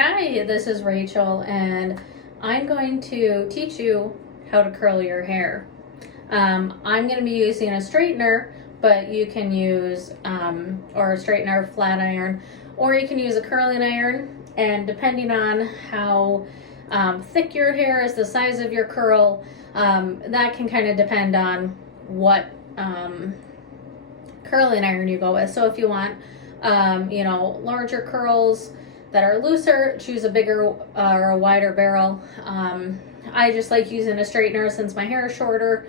Hi, this is Rachel, and I'm going to teach you how to curl your hair. I'm going to be using a straightener, but you can use or a straightener, flat iron, or you can use a curling iron, and depending on how thick your hair is, the size of your curl, that can kind of depend on what curling iron you go with. So if you want larger curls that are looser, choose a bigger or a wider barrel. I just like using a straightener since my hair is shorter.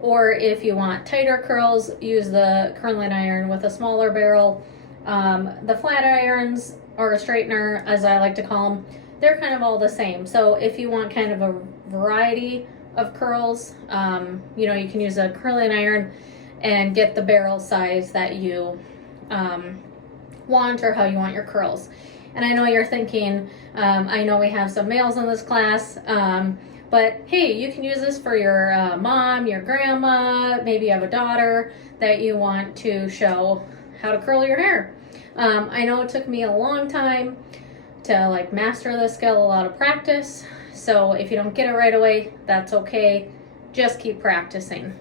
Or if you want tighter curls, use the curling iron with a smaller barrel. The flat irons, or a straightener as I like to call them, they're kind of all the same. So if you want kind of a variety of curls, you can use a curling iron and get the barrel size that you want, or how you want your curls. And I know you're thinking, I know we have some males in this class, but hey, you can use this for your mom, your grandma, maybe you have a daughter that you want to show how to curl your hair. I know it took me a long time to master this skill, a lot of practice. So if you don't get it right away, that's okay. Just keep practicing.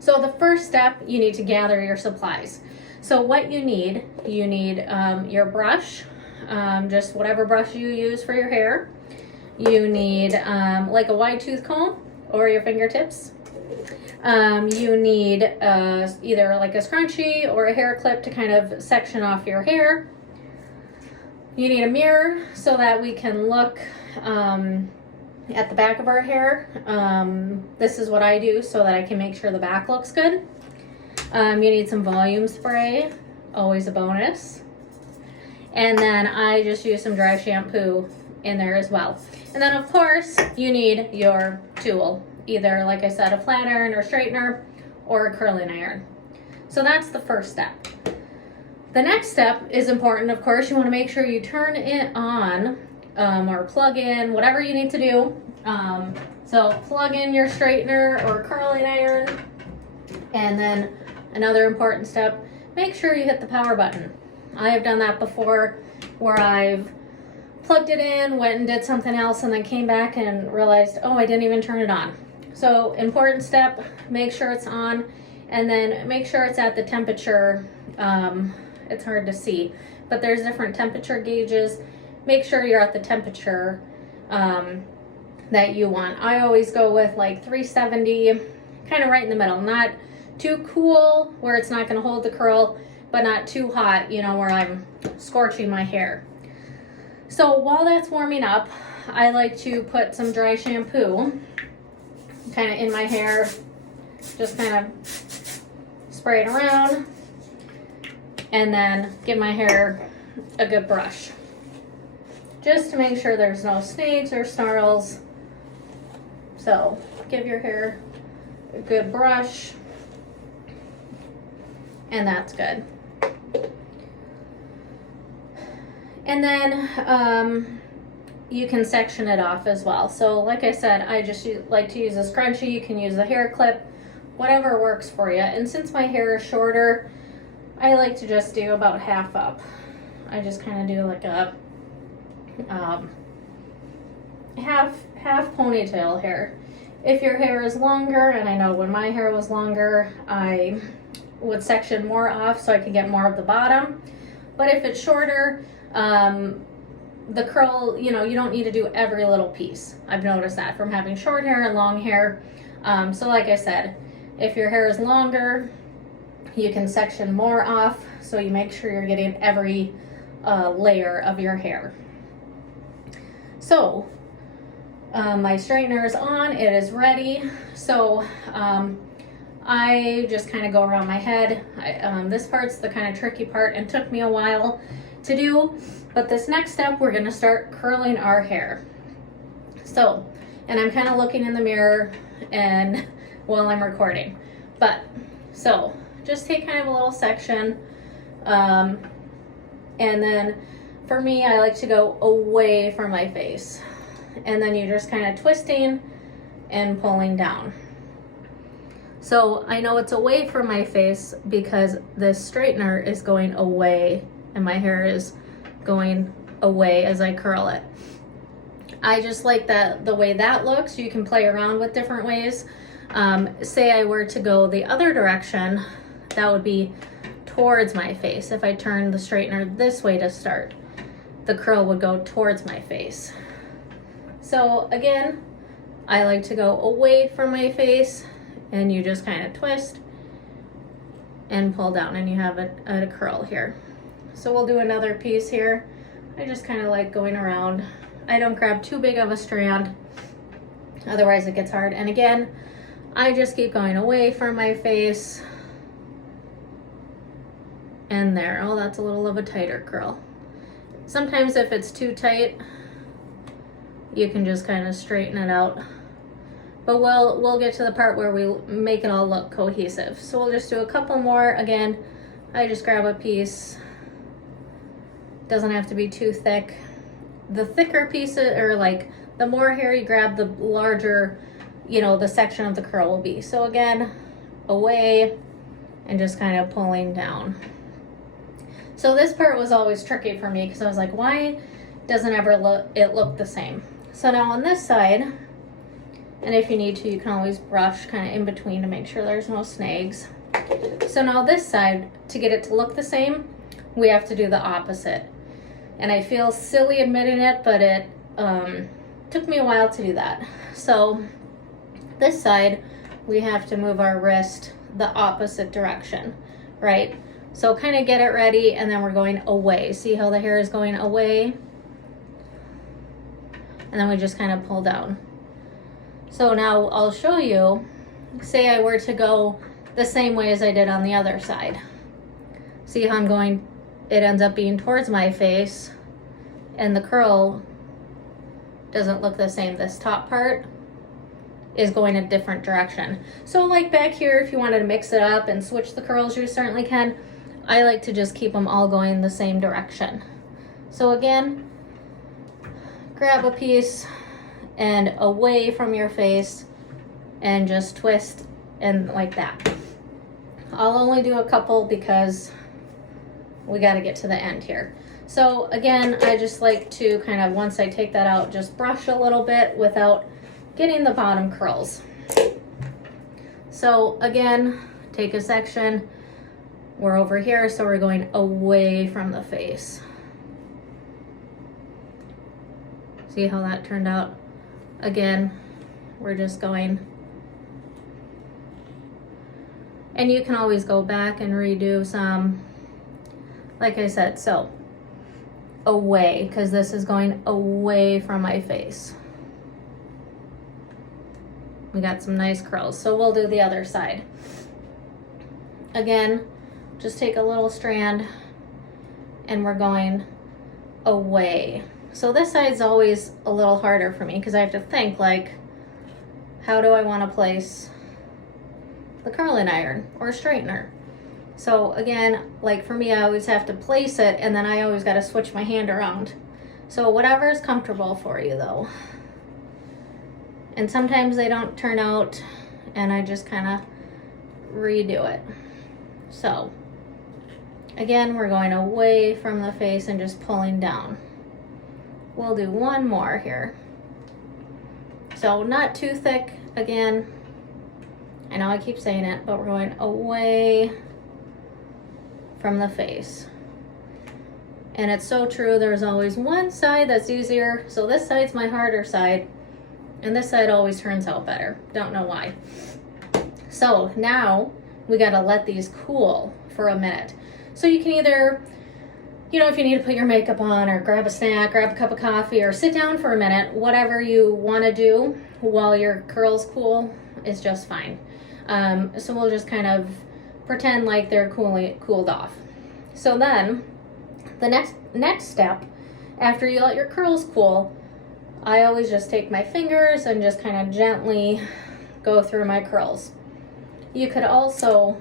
So the first step, you need to gather your supplies. So what you need your brush, just whatever brush you use for your hair. You need like a wide tooth comb or your fingertips. You need either like a scrunchie or a hair clip to kind of section off your hair. You need a mirror so that we can look at the back of our hair. This is what I do so that I can make sure the back looks good. You need some volume spray, always a bonus. And then I just use some dry shampoo in there as well. And then of course you need your tool, either like I said, a flat iron or straightener or a curling iron. So that's the first step. The next step is important, of course. You want to make sure you turn it on or plug in, whatever you need to do. So plug in your straightener or curling iron. And then another important step, make sure you hit the power button. I have done that before where I've plugged it in, went and did something else, and then came back and realized, oh, I didn't even turn it on. So important step, make sure it's on, and then make sure it's at the temperature. It's hard to see, but there's different temperature gauges. Make sure you're at the temperature that you want. I always go with like 370, kind of right in the middle, not too cool where it's not going to hold the curl, but not too hot, where I'm scorching my hair. So while that's warming up, I like to put some dry shampoo kind of in my hair, just kind of spray it around, and then give my hair a good brush, just to make sure there's no snags or snarls. So give your hair a good brush, and that's good. And then you can section it off as well. So like I said, I just like to use a scrunchie. You can use a hair clip, whatever works for you. And since my hair is shorter, I like to just do about half up. I just kind of do like a half ponytail hair. If your hair is longer, and I know when my hair was longer, I would section more off so I could get more of the bottom. But if it's shorter, the curl, you don't need to do every little piece. I've noticed that from having short hair and long hair. So like I said, if your hair is longer, you can section more off, so you make sure you're getting every layer of your hair. So my straightener is on, it is ready. So I just kind of go around my head. This part's the kind of tricky part and took me a while to do, but this next step, we're going to start curling our hair. So, and I'm kind of looking in the mirror and while I'm recording, but so just take kind of a little section, and then for me, I like to go away from my face, and then you're just kind of twisting and pulling down. So I know it's away from my face because this straightener is going away and my hair is going away as I curl it. I just like that the way that looks. You can play around with different ways. Say I were to go the other direction, that would be towards my face. If I turn the straightener this way to start, the curl would go towards my face. So again, I like to go away from my face, and you just kind of twist and pull down, and you have a curl here. So we'll do another piece here. I just kind of like going around. I don't grab too big of a strand, otherwise it gets hard. And again, I just keep going away from my face. And there, oh, that's a little of a tighter curl. Sometimes if it's too tight, you can just kind of straighten it out. But we'll get to the part where we make it all look cohesive. So we'll just do a couple more. Again, I just grab a piece. Doesn't have to be too thick. The thicker pieces, or like the more hair you grab, the larger, you know, the section of the curl will be. So again, away and just kind of pulling down. So this part was always tricky for me because I was like, why doesn't ever look the same? So now on this side, and if you need to, you can always brush kind of in between to make sure there's no snags. So now this side, to get it to look the same, we have to do the opposite. And I feel silly admitting it, but it took me a while to do that. So this side, we have to move our wrist the opposite direction, right? So kind of get it ready, and then we're going away. See how the hair is going away? And then we just kind of pull down. So now I'll show you, say I were to go the same way as I did on the other side. See how I'm going, it ends up being towards my face, and the curl doesn't look the same. This top part is going a different direction. So like back here, if you wanted to mix it up and switch the curls, you certainly can. I like to just keep them all going the same direction. So again, grab a piece and away from your face and just twist and like that. I'll only do a couple because we got to get to the end here. So again, I just like to kind of, once I take that out, just brush a little bit without getting the bottom curls. So again, take a section. We're over here, so we're going away from the face. See how that turned out? Again, we're just going. And you can always go back and redo some, like I said, so away, because this is going away from my face. We got some nice curls, so we'll do the other side. Again, just take a little strand and we're going away. So this side's always a little harder for me because I have to think, like, how do I want to place the curling iron or straightener? So again, like for me, I always have to place it, and then I always got to switch my hand around. So whatever is comfortable for you though. And sometimes they don't turn out, and I just kind of redo it. So again, we're going away from the face and just pulling down. We'll do one more here. So not too thick again. I know I keep saying it, but we're going away from the face. And it's so true, there's always one side that's easier. So this side's my harder side, and this side always turns out better. Don't know why. So now we gotta let these cool for a minute. So you can either, you know, if you need to put your makeup on, or grab a snack, grab a cup of coffee, or sit down for a minute, whatever you wanna do while your curls cool is just fine. So we'll just kind of pretend like they're cooled off. So then the next step, after you let your curls cool, I always just take my fingers and just kind of gently go through my curls. You could also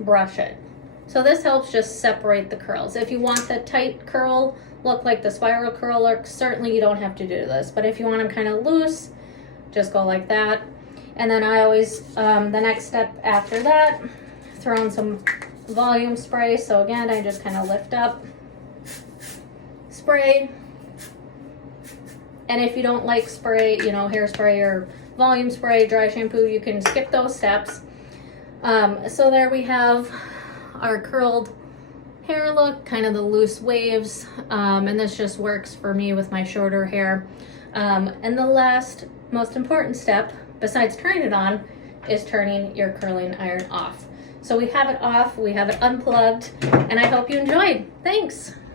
brush it. So this helps just separate the curls. If you want the tight curl look like the spiral curl look, certainly you don't have to do this. But if you want them kind of loose, just go like that. And then I always, the next step after that, throw in some volume spray. So again, I just kind of lift up spray. And if you don't like spray, you know, hairspray or volume spray, dry shampoo, you can skip those steps. So there we have our curled hair look, kind of the loose waves, and this just works for me with my shorter hair. And the last most important step, besides turning it on, is turning your curling iron off. So we have it off, we have it unplugged, and I hope you enjoyed. Thanks.